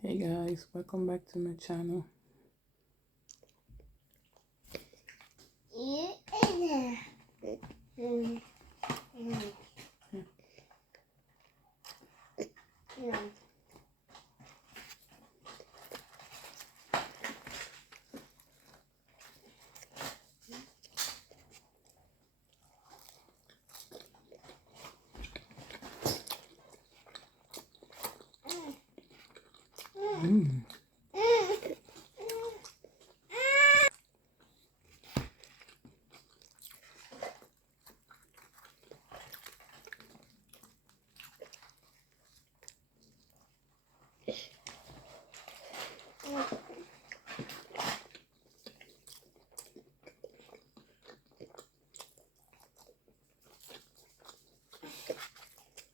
Hey guys, welcome back to my channel. Mm.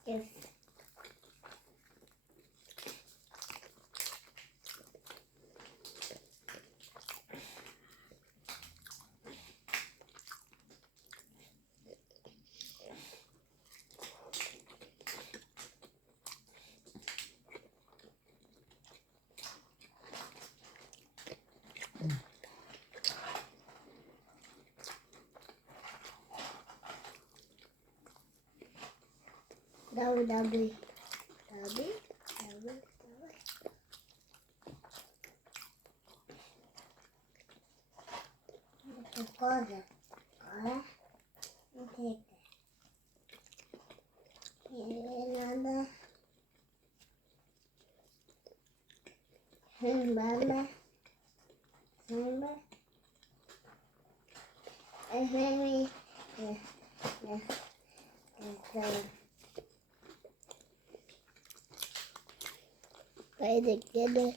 Yes. Double, double, double, double, double. The corner. Alright. Okay. Another. Mama. Mama. And maybe. Yeah. Play together.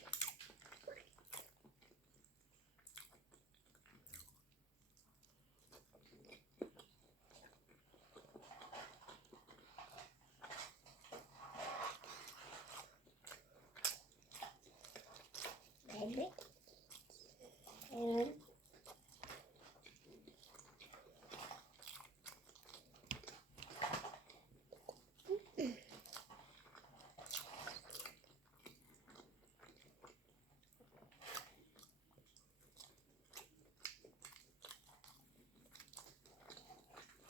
Baby. And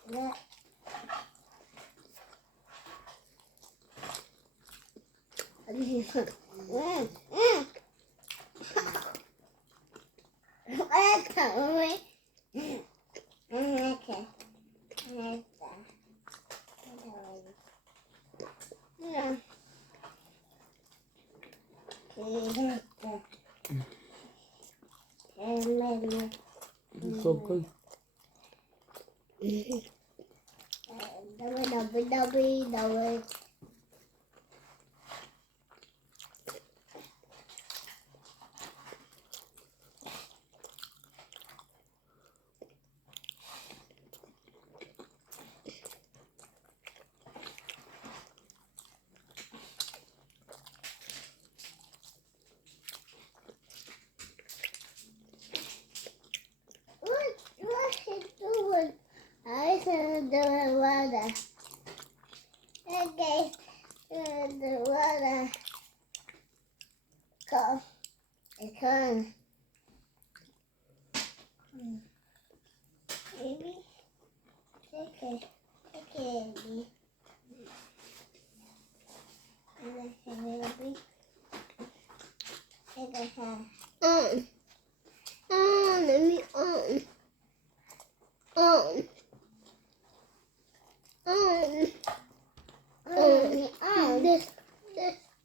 that. Okay. It's so good. Double. What is doing? I said the water. Okay, the water. Come. It's on. Baby. Okay. Baby. Baby. Take a hand. Let me on. On. This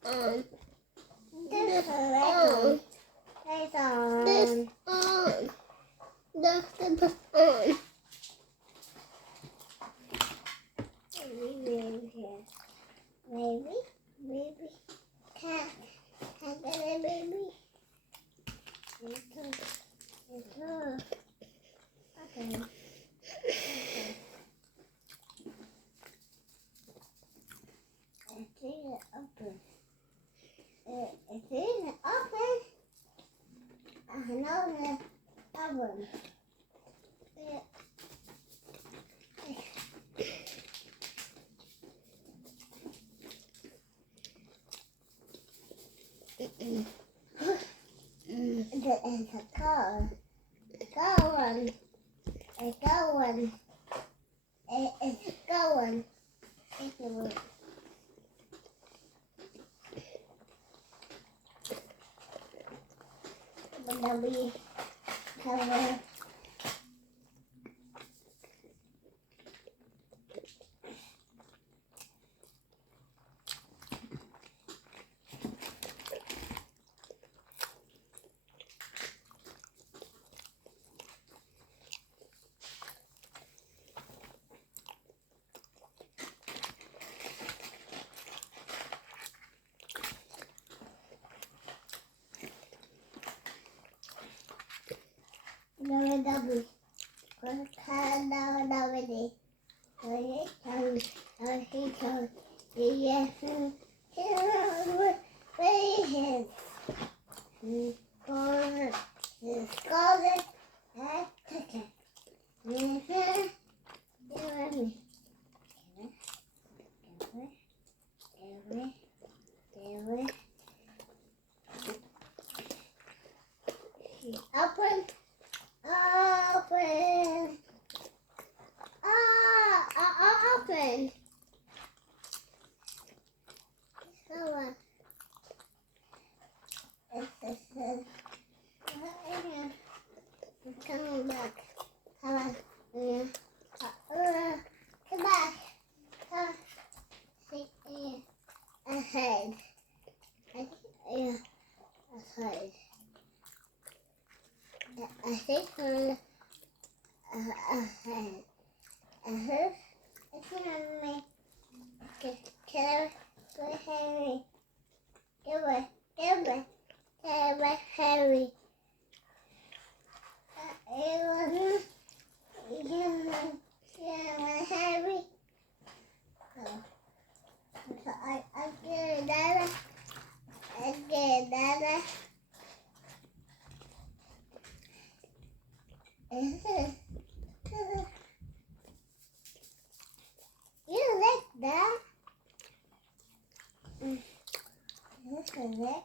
on. This on. This on. This on. This on. Baby. Cat. Baby. It's okay. It's open. It's open. I know the oven. It's a car. Go one. A go one. It's a go one. It's a one. But we cover. Double. Open. Open. Open. So, come back. Come on. Come back. Come. See, ahead. Ahead. I think ahead. Ahead. It's on me. Can I Harry? Give it. Harry. Harry. So I get that. I get that. You like that? This is it.